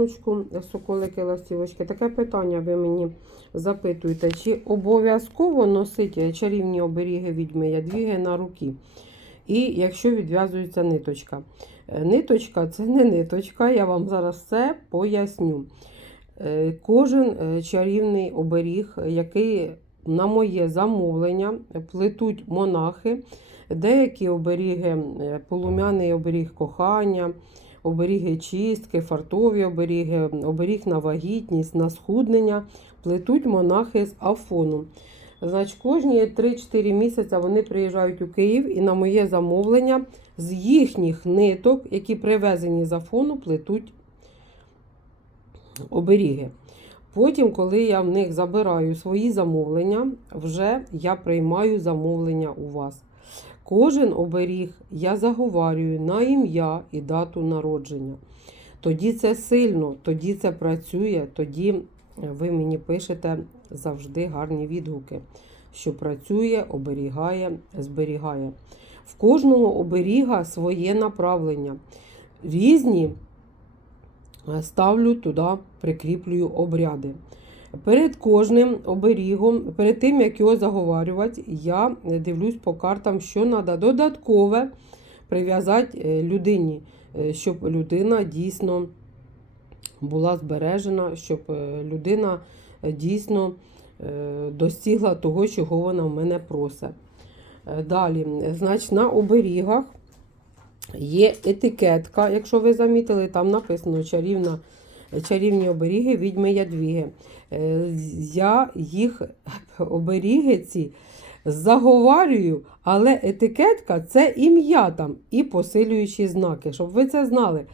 раночку, соколики ластівочки. Таке питання ви мені запитуєте, чи обов'язково носити чарівні оберіги відьми ядвіги на руки? І якщо відв'язується ниточка. Е, Ниточка це не ниточка, я вам зараз все поясню. Е, Кожен е, чарівний оберіг, який на моє замовлення плетуть монахи, деякі оберіги, е, полум'яний оберіг кохання, оберіги чистки, фартові оберіги, оберіг на вагітність, на схуднення, плетуть монахи з Афону. Значить, кожні 3-4 місяці вони приїжджають у Київ і на моє замовлення з їхніх ниток, які привезені з Афону, плетуть оберіги. Потім, коли я в них забираю свої замовлення, вже я приймаю замовлення у вас. Кожен оберіг я заговарюю на ім'я і дату народження. Тоді це сильно, тоді це працює, тоді ви мені пишете завжди гарні відгуки, що працює, оберігає, зберігає. В кожного оберіга своє направлення. Різні е, ставлю туди, прикріплюю обряди. Перед кожним оберігом, перед тим як його заговарювати, я дивлюсь по картам, що треба додаткове прив'язати е, людині, е, щоб людина дійсно була збережена, щоб е, людина дійсно достигла того, чого вона в мене просить. Далі, значить, на оберігах є етикетка, якщо ви замітили, там написано чарівна, чарівні оберіги відьми ядвіги. Е, Я їх оберіги ці заговарюю, але етикетка це ім'я там і посилюючі знаки, щоб ви це знали.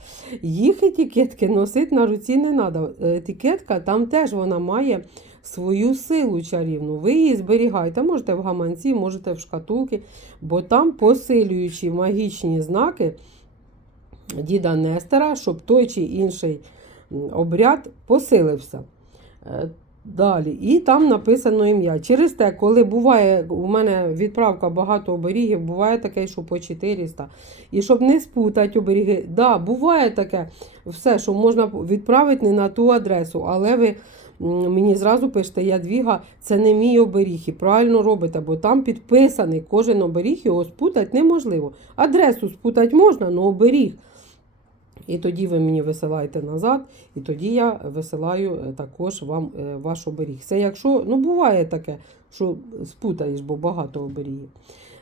Їх етикетки носити на руці не треба. Етикетка там теж вона має свою силу чарівну. Ви її зберігаєте, можете в гаманці, можете в шкатулки, бо там посилюючі магічні знаки діда Нестера, щоб той чи інший обряд посилився. Е, Далі, і там написано ім'я. Через те, коли буває, у мене відправка багато оберігів, буває таке, що по 400. І щоб не спутати оберіги, да, буває таке, все, що можна відправити не на ту адресу, але ви мені зразу пишете, Ядвіга, це не мій оберіг. І правильно робите, бо там підписаний кожен оберіг, його спутати неможливо. Адресу спутати можна, але оберіг. І тоді ви мені висилаєте назад, і тоді я висилаю е, також вам е, ваш оберіг. Це якщо, ну буває таке, що спутаєш, бо багато оберігів.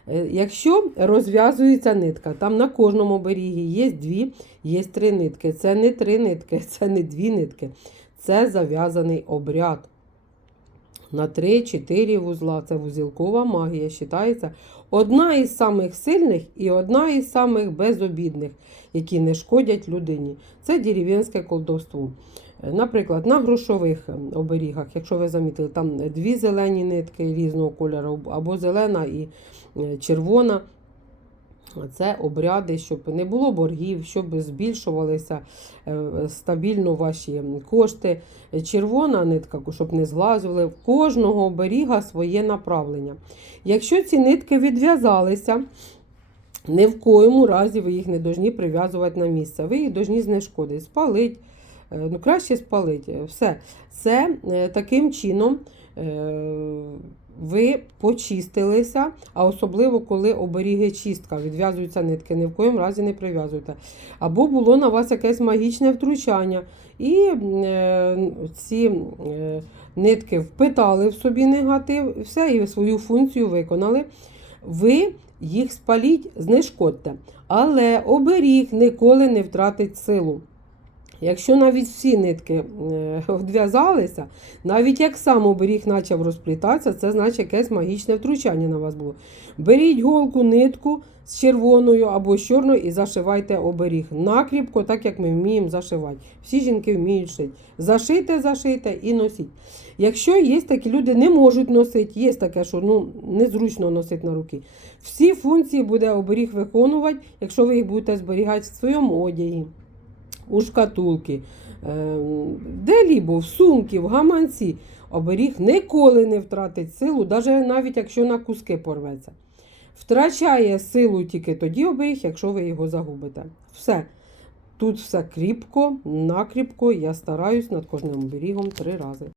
Е, Якщо розв'язується нитка, там на кожному оберігі є дві, є три нитки. Це не три нитки, це не дві нитки. Це зав'язаний обряд. На 3-4 вузла. Це вузілкова магія. Вважається одна із самих сильних і одна із самих безобідних, які не шкодять людині. Це дерев'янське колдовство. Е, Наприклад, на грошових ем, оберігах, якщо ви замітили, там дві зелені нитки різного кольору, або зелена і е, червона. Це обряди, щоб не було боргів, щоб збільшувалися е, стабільно ваші кошти. Червона нитка, щоб не злазили. В кожного оберіга своє направлення. Якщо ці нитки відв'язалися, ні в коєму разі ви їх не повинні прив'язувати на місце. Ви їх повинні знешкодити, спалити. Е, Ну, краще спалити. Все. Це е, таким чином е, ви почистилися, а особливо, коли оберіги чистка, відв'язуються нитки, ні в коєму разі не прив'язуйте. Або було на вас якесь магічне втручання, і е, ці е, нитки впитали в собі негатив, все, і свою функцію виконали. Ви їх спаліть, знешкодьте. Але оберіг ніколи не втратить силу. Якщо навіть всі нитки е, відв'язалися, навіть як сам оберіг почав розплітатися, це значить якесь магічне втручання на вас було. Беріть голку, нитку з червоною або з чорною і зашивайте оберіг. Накріпко, так як ми вміємо зашивати. Всі жінки вміють шити. Зашийте, зашийте і носіть. Якщо є такі люди, не можуть носити, є таке, що ну, незручно носити на руки. Всі функції буде оберіг виконувати, якщо ви їх будете зберігати в своєму одягі у шкатулки, е, де-лібо, в сумки, в гаманці. Оберіг ніколи не втратить силу, навіть якщо на куски порветься. Втрачає силу тільки тоді оберіг, якщо ви його загубите. Все. Тут все кріпко, накріпко. Я стараюсь над кожним оберігом три рази.